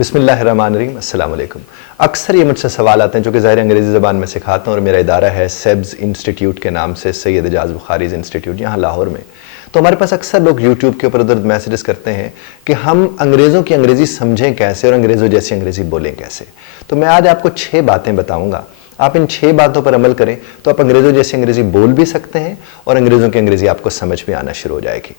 बिस्मिल्लाहिर्रहमानिर्रहीम, अस्सलाम वालेकुम। अक्सर ये मुझसे सवाल आते हैं जो कि ज़ाहिर अंग्रेज़ी ज़बान में सिखाता हूँ और मेरा इदारा है सेब्स इंस्टीट्यूट के नाम से, सैयद एजाज़ बुखारीज़ इंस्टीट्यूट, यहाँ लाहौर में। तो हमारे पास अक्सर लोग यूट्यूब के ऊपर उधर मैसेजेस करते हैं कि हम अंग्रेज़ों की अंग्रेज़ी समझें कैसे और अंग्रेज़ों जैसी अंग्रेज़ी बोलें कैसे। तो मैं आज आपको 6 बातें बताऊँगा, आप इन 6 बातों पर अमल करें तो आप अंग्रेज़ों जैसी अंग्रेज़ी बोल भी सकते हैं और अंग्रेज़ों की अंग्रेज़ी आपको समझ में आना शुरू हो जाएगी।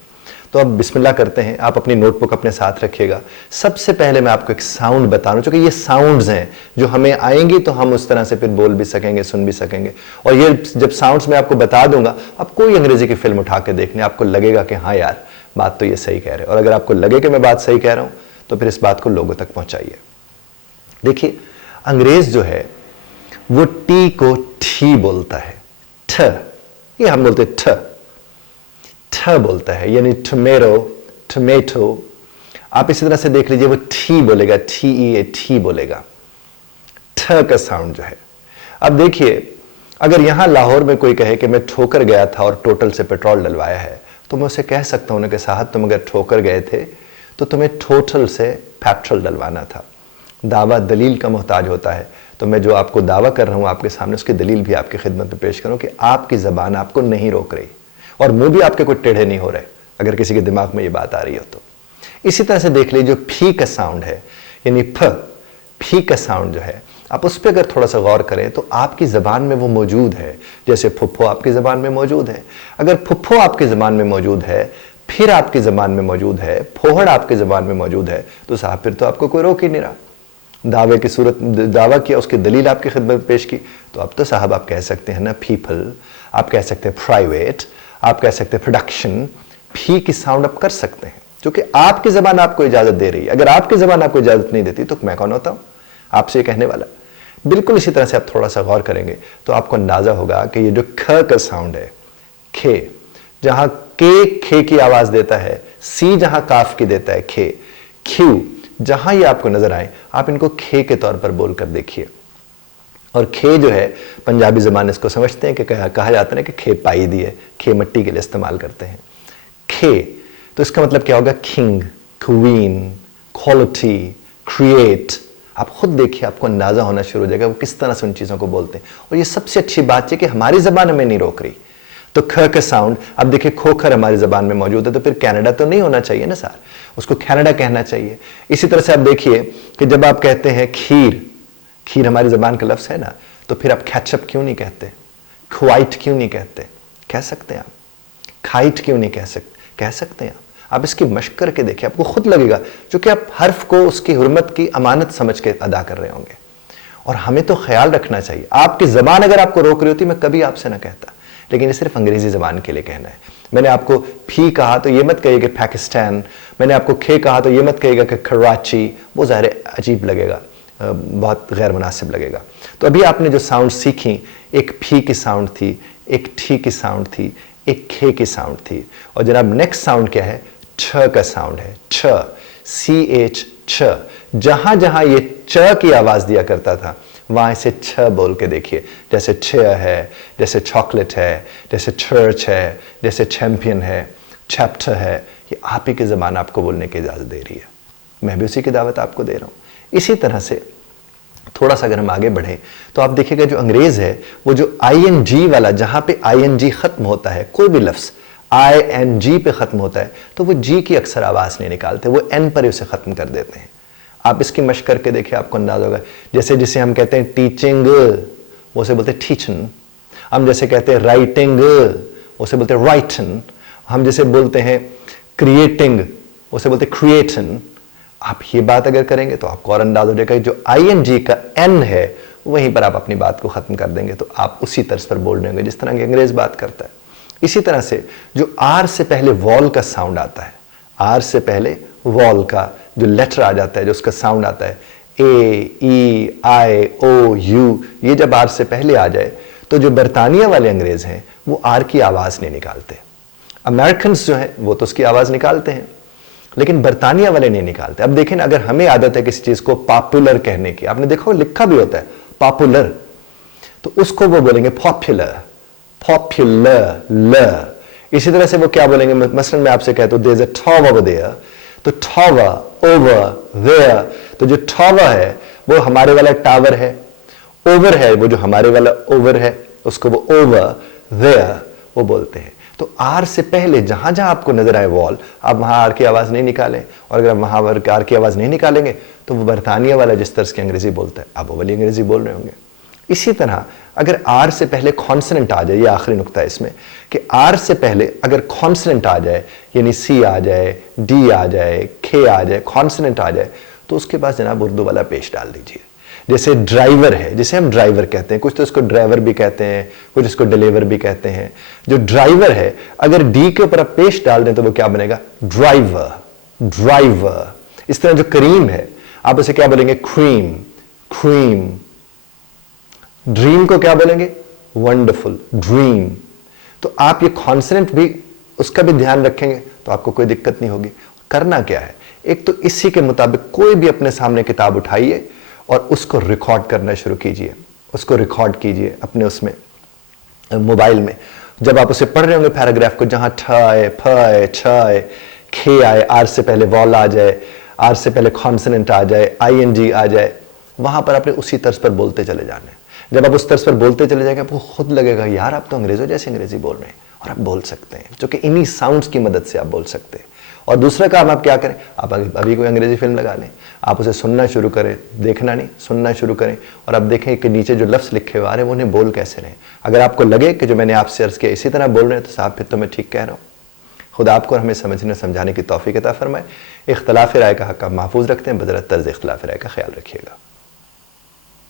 तो अब बिस्मिल्लाह करते हैं। आप अपनी नोटबुक अपने साथ रखिएगा। सबसे पहले मैं आपको एक साउंड बता रहा हूँ, क्योंकि ये साउंड्स हैं जो हमें आएंगी तो हम उस तरह से फिर बोल भी सकेंगे, सुन भी सकेंगे। और ये जब साउंड्स मैं आपको बता दूंगा, आप कोई अंग्रेजी की फिल्म उठा के देखने, आपको लगेगा कि हाँ यार बात तो ये सही कह रहे हैं। और अगर आपको लगे कि मैं बात सही कह रहा हूँ तो फिर इस बात को लोगों तक पहुंचाइए। देखिए, अंग्रेज जो है वो टी को ठी बोलता है, ठ, ये हम बोलते ठ बोलता है, यानी टोमेटो, टोमेटो। आप इसी तरह से देख लीजिए, वो ठी बोलेगा, ठी बोलेगा, ठ का साउंड जो है। अब देखिए, अगर यहां लाहौर में कोई कहे कि मैं ठोकर गया था और टोटल से पेट्रोल डलवाया है, तो मैं उसे कह सकता हूं कि साहब तुम अगर ठोकर गए थे तो तुम्हें टोटल से पेट्रोल डलवाना था। दावा दलील का मोहताज होता है, तो मैं जो आपको दावा कर रहा हूं आपके सामने, उसकी दलील भी आपकी खिदमत में पेश करूं कि आपकी जबान आपको नहीं रोक रही और मुंह भी आपके कोई टेढ़े नहीं हो रहे, अगर किसी के दिमाग में ये बात आ रही हो तो। इसी तरह से देख लीजिए, जो फी का साउंड है, यानी फी का साउंड जो है, आप उस पर अगर थोड़ा सा गौर करें तो आपकी जबान में वो मौजूद है। जैसे फुफ्फो आपकी जबान में मौजूद है, अगर फुफ्फो आपकी जबान में मौजूद है, फिर आपकी जबान में मौजूद है, फोहड़ आपकी जबान में मौजूद है, तो साहब फिर तो आपको कोई रोक ही नहीं रहा। दावे की सूरत दावा किया, उसकी दलील आपकी खिदमत में पेश की, तो अब तो साहब आप कह सकते हैं ना पीपल, आप कह सकते हैं प्राइवेट, आप कह सकते हैं प्रोडक्शन। फी की साउंड आप कर सकते हैं, क्योंकि आपकी जबान आपको इजाजत दे रही है। अगर आपकी जबान आपको इजाजत नहीं देती तो मैं कौन होता हूं आपसे ये कहने वाला। बिल्कुल इसी तरह से आप थोड़ा सा गौर करेंगे तो आपको अंदाजा होगा कि ये जो ख का साउंड है, खे, जहां के खे की आवाज देता है, सी जहां काफ की देता है, खे, क्यू, जहां ये आपको नजर आए आप इनको खे के तौर पर बोलकर देखिए। और खे जो है, पंजाबी जबान इसको समझते हैं कि कहा जाता है कि खे पाई दी है, खे मिट्टी के लिए इस्तेमाल करते हैं। खे, तो इसका मतलब क्या होगा? King, queen, quality, create. आप खुद देखिए, आपको अंदाजा होना शुरू हो जाएगा वो किस तरह से उन चीजों को बोलते हैं। और ये सबसे अच्छी बात है कि हमारी जबान हमें नहीं रोक रही। तो ख का साउंड, अब देखिए खोखर हमारी जबान में मौजूद है, तो फिर कनाडा तो नहीं होना चाहिए ना सर, उसको कनाडा कहना चाहिए। इसी तरह से आप देखिए कि जब आप कहते हैं खीर, खीर हमारी जबान का लफ्ज है ना, तो फिर आप कैचअप क्यों नहीं कहते, ख्वाइट क्यों नहीं कहते? कह सकते हैं आप। खाइट क्यों नहीं कह सकते हैं आप इसकी मशक करके देखिए, आपको खुद लगेगा, क्योंकि आप हर्फ को उसकी हुर्मत की अमानत समझ के अदा कर रहे होंगे। और हमें तो ख्याल रखना चाहिए, आपकी जबान अगर आपको रोक रही होती मैं कभी आपसे ना कहता, लेकिन ये सिर्फ अंग्रेजी जबान के लिए कहना है। मैंने आपको फी कहा तो ये मत कहिएगा कि पाकिस्तान, मैंने आपको खे कहा तो ये मत कहिएगा कि कराची, वो ज़ाहिर अजीब लगेगा, बहुत गैर मुनासिब लगेगा। तो अभी आपने जो साउंड सीखी, एक फी की साउंड थी, एक ठी की साउंड थी, एक खे की साउंड थी। और जनाब नेक्स्ट साउंड क्या है? छ का साउंड है, छ, CH, छ। जहां जहां ये च की आवाज दिया करता था वहां इसे छ बोल के देखिए। जैसे चेयर है, जैसे चॉकलेट है, जैसे चर्च है, जैसे चैंपियन है, चैप्टर है। ये आप ही की जबान आपको बोलने की इजाजत दे रही है, मैं भी उसी की दावत आपको दे रहा हूं। इसी तरह से थोड़ा सा अगर हम आगे बढ़े तो आप देखिएगा, जो अंग्रेज है वो जो ING वाला, जहां पे ING खत्म होता है, कोई भी लफ्ज ING पे खत्म होता है तो वो जी की अक्सर आवाज नहीं निकालते, वो N पर उसे खत्म कर देते हैं। आप इसकी मशक करके देखिए, आपको अंदाजा होगा। जैसे जिसे हम कहते हैं टीचिंग, वो से बोलते टीचन। हम जैसे कहते हैं राइटिंग, उसे बोलते हैं राइटन। हम जैसे बोलते हैं क्रिएटिंग, उसे बोलते हैं क्रिएटन। आप ये बात अगर करेंगे तो आपको और अंदाजा हो जाएगा, जो ING का N है वहीं पर आप अपनी बात को खत्म कर देंगे, तो आप उसी तर्ज पर बोल रहे होंगे जिस तरह के अंग्रेज बात करता है। इसी तरह से जो R से पहले वॉल का साउंड आता है, R से पहले वॉल का जो लेटर आ जाता है, जो उसका साउंड आता है, AEIOU, ये जब R से पहले आ जाए तो जो बरतानिया वाले अंग्रेज हैं वो R की आवाज नहीं निकालते। अमेरिकन जो है वो तो उसकी आवाज निकालते हैं, लेकिन बरतानिया वाले नहीं निकालते। अब देखें, अगर हमें आदत है किसी चीज को पॉपुलर कहने की, आपने देखा लिखा भी होता है पॉपुलर, तो उसको वो बोलेंगे पॉपुलर, पॉपुलर ल। इसी तरह से वो क्या बोलेंगे, मसलन मैं आपसे कहता हूं there is a tower over there, तो टॉवर ओवर देयर, तो जो टावर है वो हमारे वाला टावर है, ओवर है वो जो हमारे वाला ओवर है, उसको वो ओवर देयर वो बोलते हैं। तो आर से पहले जहां जहां आपको नजर आए वॉल, आप वहां आर की आवाज नहीं निकालें, और अगर आप वहां आर की आवाज नहीं निकालेंगे तो वो बरतानिया वाला जिस तरह की अंग्रेजी बोलता है आप वो वाली अंग्रेजी बोल रहे होंगे। इसी तरह अगर आर से पहले कॉन्सोनेंट आ जाए, ये आखिरी नुक्ता है इसमें कि आर से पहले अगर कॉन्सोनेंट आ जाए, यानी सी आ जाए, डी आ जाए, खे आ जाए, कॉन्सोनेंट आ जाए, तो उसके बाद जनाब उर्दू वाला पेश डाल दीजिए। जैसे ड्राइवर है, जिसे हम ड्राइवर कहते हैं, कुछ तो इसको ड्राइवर भी कहते हैं, कुछ इसको डिलीवर भी कहते हैं। जो ड्राइवर है अगर डी के ऊपर आप पेश डाल दें तो वो क्या बनेगा? Driver, driver. इस तरह जो करीम है आप उसे क्या बोलेंगे? Cream, cream. ड्रीम को क्या बोलेंगे? Wonderful, dream. तो आप ये कॉन्सोनेंट भी उसका भी ध्यान रखेंगे तो आपको कोई दिक्कत नहीं होगी। करना क्या है, एक तो इसी के मुताबिक कोई भी अपने सामने किताब उठाइए और उसको रिकॉर्ड करना शुरू कीजिए, उसको रिकॉर्ड कीजिए अपने उसमें मोबाइल में। जब आप उसे पढ़ रहे होंगे पैराग्राफ को, जहां ठ आए, फ आए, छ आए, खे आए, आर से पहले वॉल आ जाए, आर से पहले कॉन्सोनेंट आ जाए, आईएनजी आ जाए, वहां पर आपने उसी तर्ज पर बोलते चले जाना है। जब आप उस तर्ज पर बोलते चले जाएंगे आपको खुद लगेगा यार आप तो अंग्रेजों जैसे अंग्रेजी बोल रहे हैं, और आप बोल सकते हैं, जो कि इन्हीं साउंड्स की मदद से आप बोल सकते हैं। और दूसरा काम आप क्या करें, आप अभी कोई अंग्रेजी फिल्म लगा लें, आप उसे सुनना शुरू करें, देखना नहीं, सुनना शुरू करें, और आप देखें कि नीचे जो लफ्ज़ लिखे हुए आ रहे हैं वो उन्हें बोल कैसे रहे हैं। अगर आपको लगे कि जो मैंने आपसे अर्ज़ किया इसी तरह बोल रहे हैं तो साहब फिर तो मैं ठीक कह रहा हूँ। खुदा आपको और हमें समझने समझाने की तौफीक अता फरमाए। इख्तिलाफ़ राय का हक़ आप महफूज रखते हैं, बदरत तर्ज़ इख्तिलाफ़ राय का ख्याल रखिएगा।